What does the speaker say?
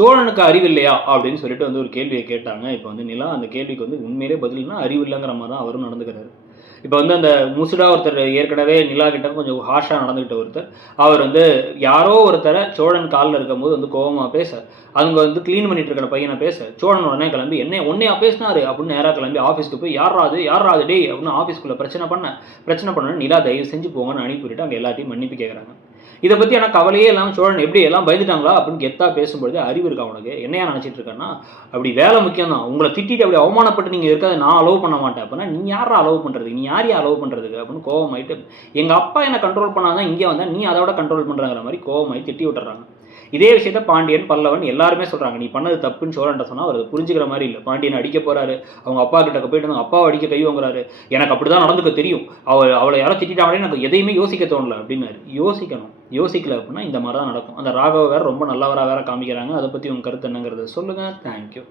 சோழனுக்கு அறிவு இல்லையா அப்படின்னு சொல்லிட்டு வந்து ஒரு கேள்வியை கேட்டாங்க. இப்போ வந்து நிலா அந்த கேள்விக்கு வந்து உண்மையிலே பதில்னா அறிவு இல்லைங்கிற மாதிரி தான் அவரும் நடந்துக்கிறாரு. இப்போ வந்து அந்த முசுடா ஒருத்தர் ஏற்கனவே நிலா கிட்ட கொஞ்சம் ஹார்ஷா நடந்துகிட்ட ஒருத்தர், அவர் வந்து யாரோ ஒருத்தரை சோழன் காலில் இருக்கும்போது வந்து கோவமா பேச, அவங்க வந்து கிளீன் பண்ணிட்டு இருக்கிற பையனை பேச, சோழன் உடனே கிளம்பி என்ன உன்னையா பேசினாரு அப்படின்னு நேராக கிளம்பி ஆஃபீஸ்க்கு போய் யாரா அது டேய் அப்படின்னு ஆஃபீஸ்க்குள்ள பிரச்சனை பண்ண நிலா தயவு செஞ்சு போங்கன்னு அனுப்பிவிட்டு அங்கே எல்லாத்தையும் மன்னிப்பு கேட்குறாங்க. இதை பற்றி ஆனால் கவலையே இல்லாமல் சோழன் எப்படி எல்லாம் பயந்துட்டாங்களா அப்படின்னு கெத்தா பேசும்பொழுது அறிவு இருக்கா உனக்கு என்னையா நினச்சிட்டு இருக்கேன்னா அப்படி வேலை முக்கியம் தான் உங்களை திட்டிட்டு அப்படி அவமானப்பட்டு நீங்கள் இருக்காது நான் அலோவ் பண்ண மாட்டேன் அப்படின்னா நீ யாரா அலோவ் பண்ணுறதுக்கு நீ யாரையா அலோவ் பண்ணுறதுக்கு அப்படின்னு கோவமாயிட்டு எங்கள் அப்பா என்னை கண்ட்ரோல் பண்ணாதான் இங்கே வந்தால் நீ அதோட கண்ட்ரோல் பண்ணுறாங்கிற மாதிரி கோவமாயி திட்டி விட்டுறாங்க. இதே விஷயத்த பாண்டியன் பல்லவன் எல்லாருமே சொல்றாங்க நீ பண்ணது தப்புன்னு சோழன்ட்ட சொன்னா அவர் புரிஞ்சுக்கிற மாதிரி இல்லை. பாண்டியன் அடிக்க போறாரு, அவங்க அப்பா கிட்ட போயிட்டு அப்பாவை அடிக்க கை வாங்குறாரு, எனக்கு அப்படிதான் நடந்துக்க தெரியும், அவளை யாரோ திட்டாங்களே எனக்கு எதையுமே யோசிக்க தோணல அப்படின்னாரு. யோசிக்கணும், யோசிக்கல அப்படின்னா இந்த மாதிரி தான் நடக்கும். அந்த ராகவ வேற ரொம்ப நல்லவரா வேற காமிக்கிறாங்க. அதை பத்தி உங்க கருத்து என்னங்கிறத சொல்லுங்க. தேங்க்யூ.